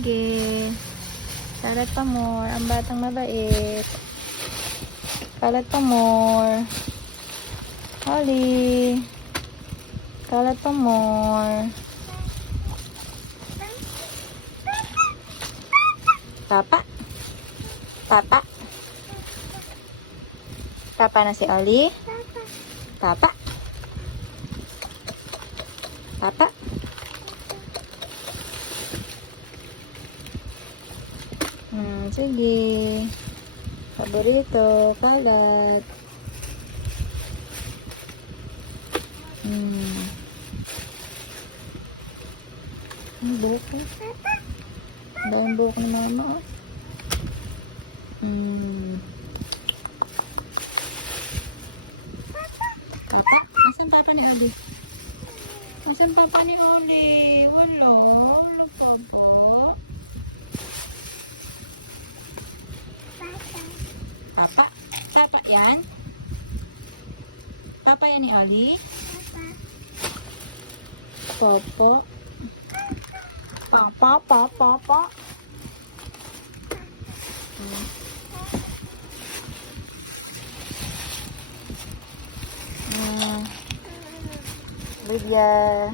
Sige. Kalat pa more. Ang batang mabait. Kalat pa more. Holly. Kalat pa more. Papa. Papa. Papa na si Ollie. Papa. Papa. Sige. Paborito. Kalat. Ang buhok ko. Ang daming buhok ni mama. Papa? Asan papa ni Oli? Asan papa ni Oli? Wala. Wala papa. Papa? Papa yan? Papa yan ni Oli? Papa? Papa? Papa? Papa? Lydia.